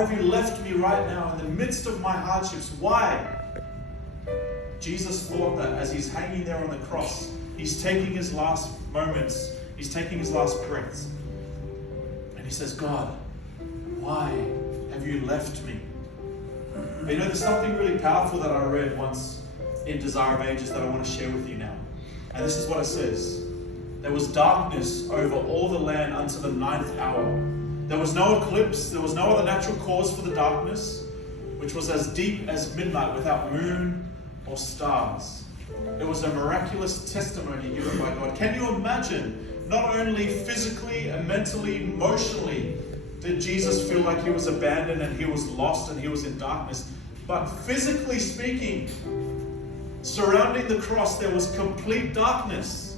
have you left me right now in the midst of my hardships? Why? Jesus thought that as he's hanging there on the cross, he's taking his last moments, he's taking his last breaths. And he says, God, why have you left me? But there's something really powerful that I read once in Desire of Ages that I want to share with you now. And this is what it says. There was darkness over all the land unto the 9th hour. There was no eclipse, there was no other natural cause for the darkness, which was as deep as midnight without moon or stars. It was a miraculous testimony given by God. Can you imagine, not only physically and mentally, emotionally, did Jesus feel like he was abandoned and he was lost and he was in darkness, but physically speaking, surrounding the cross, there was complete darkness.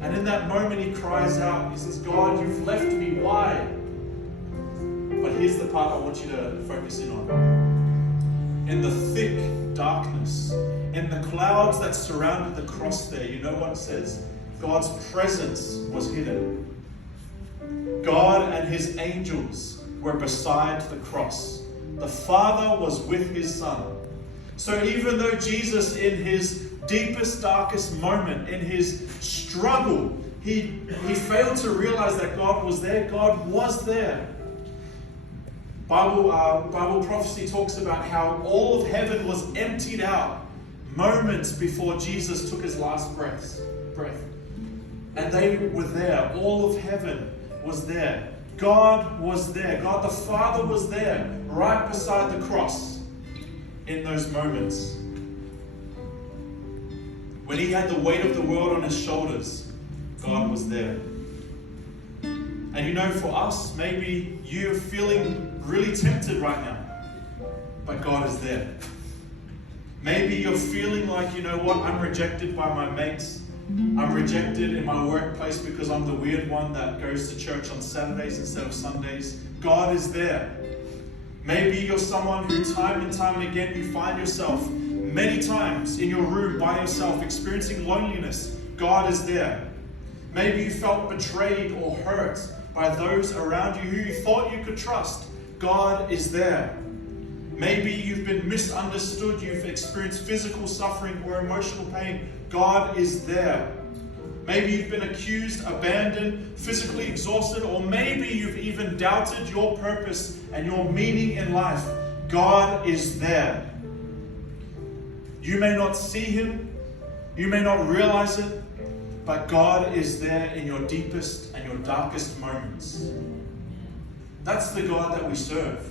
And in that moment, he cries out, he says, God, you've left me, why? But here's the part I want you to focus in on. In the thick darkness, in the clouds that surrounded the cross there, you know what it says? God's presence was hidden. God and his angels were beside the cross. The Father was with his Son. So even though Jesus, in his deepest, darkest moment, in his struggle, he failed to realize that God was there. God was there. Bible prophecy talks about how all of heaven was emptied out moments before Jesus took his last breath. And they were there. All of heaven was there. God was there. God the Father was there, right beside the cross in those moments. When he had the weight of the world on his shoulders, God was there. And for us, maybe you're feeling really tempted right now, but God is there. Maybe you're feeling like, I'm rejected by my mates. I'm rejected in my workplace because I'm the weird one that goes to church on Saturdays instead of Sundays. God is there. Maybe you're someone who time and time again you find yourself many times in your room by yourself experiencing loneliness. God is there. Maybe you felt betrayed or hurt by those around you who you thought you could trust. God is there. Maybe you've been misunderstood, you've experienced physical suffering or emotional pain. God is there. Maybe you've been accused, abandoned, physically exhausted, or maybe you've even doubted your purpose and your meaning in life. God is there. You may not see him, you may not realize it, but God is there in your deepest and your darkest moments. That's the God that we serve.